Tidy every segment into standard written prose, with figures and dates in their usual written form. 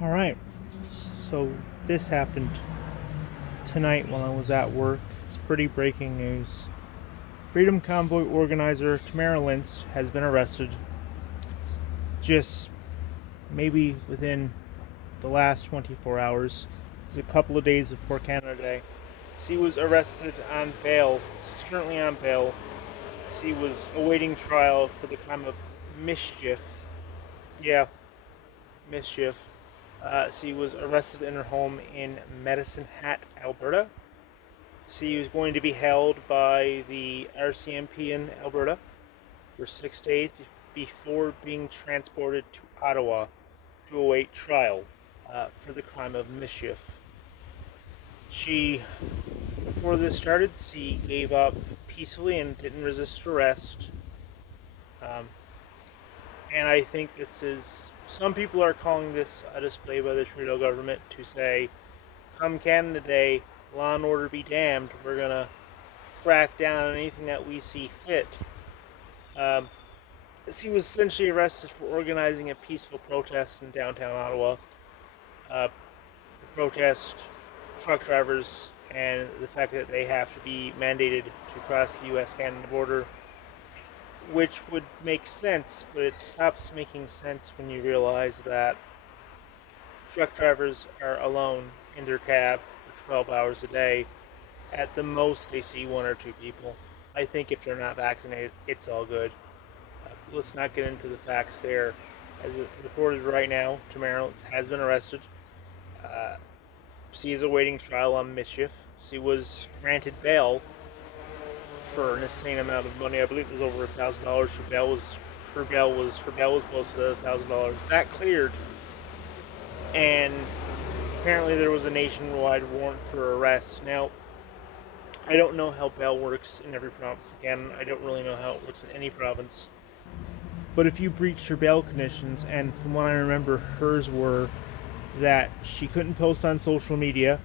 Alright, so this happened tonight while I was at work. It's pretty breaking news. Freedom Convoy organizer Tamara Lich has been arrested just maybe within the last 24 hours. It was a couple of days before Canada Day. She was arrested on bail. She's currently on bail. She was awaiting trial for the crime of mischief. Yeah, mischief. She was arrested in her home in Medicine Hat, Alberta. She was going to be held by the RCMP in Alberta for 6 days before being transported to Ottawa to await trial for the crime of mischief. She, before this started, she gave up peacefully and didn't resist arrest. Um, and I think this is, some people are calling this a display by the Trudeau government to say, come Canada Day, law and order be damned, we're going to crack down on anything that we see fit. He was essentially arrested for organizing a peaceful protest in downtown Ottawa. The protest, truck drivers, and the fact that they have to be mandated to cross the U.S.-Canada border, which would make sense, but it stops making sense when you realize that truck drivers are alone in their cab for 12 hours a day. At the most, they see one or two people. I think if they're not vaccinated, it's all good. Let's not get into the facts there. As reported right now, Tamara has been arrested. She is awaiting trial on mischief. She was granted bail for an insane amount of money. I believe it was over $1,000. Her bail was posted at $1,000. That cleared, and apparently there was a nationwide warrant for arrest. Now, I don't know how bail works in every province. Again, I don't really know how it works in any province. But if you breached her bail conditions, and from what I remember, hers were that she couldn't post on social media.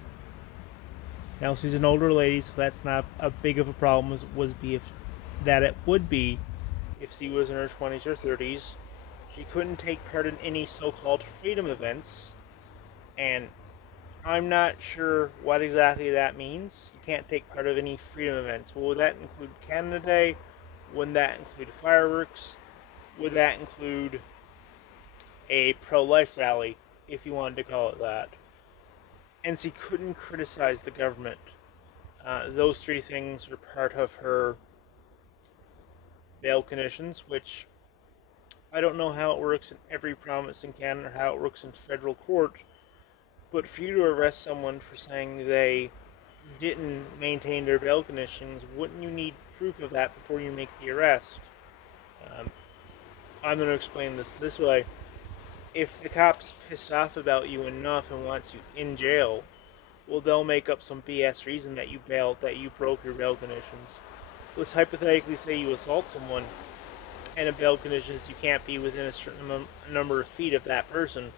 Now she's an older lady, so that's not a big of a problem as it would be if she was in her 20s or 30s. She couldn't take part in any so-called freedom events, and I'm not sure what exactly that means. You can't take part of any freedom events. Well, would that include Canada Day? Would that include fireworks? Would that include a pro-life rally, if you wanted to call it that? And she couldn't criticize the government. Those three things are part of her bail conditions, which I don't know how it works in every province in Canada or how it works in federal court, but for you to arrest someone for saying they didn't maintain their bail conditions, wouldn't you need proof of that before you make the arrest? I'm going to explain this way. If the cop's pissed off about you enough and wants you in jail, well, they'll make up some BS reason that you broke your bail conditions. Let's hypothetically say you assault someone, and a bail condition is you can't be within a certain number of feet of that person.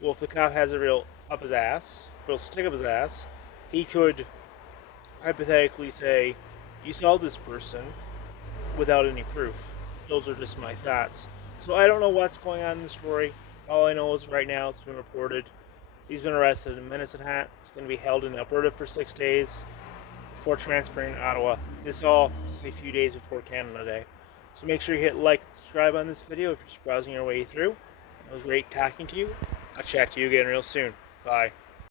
Well, if the cop has a real stick up his ass, he could hypothetically say, you saw this person without any proof. Those are just my thoughts. So I don't know what's going on in the story. All I know is right now it's been reported. He's been arrested in Medicine Hat. He's going to be held in Alberta for 6 days before transferring to Ottawa. This all just a few days before Canada Day. So make sure you hit like and subscribe on this video if you're just browsing your way through. It was great talking to you. I'll chat to you again real soon. Bye.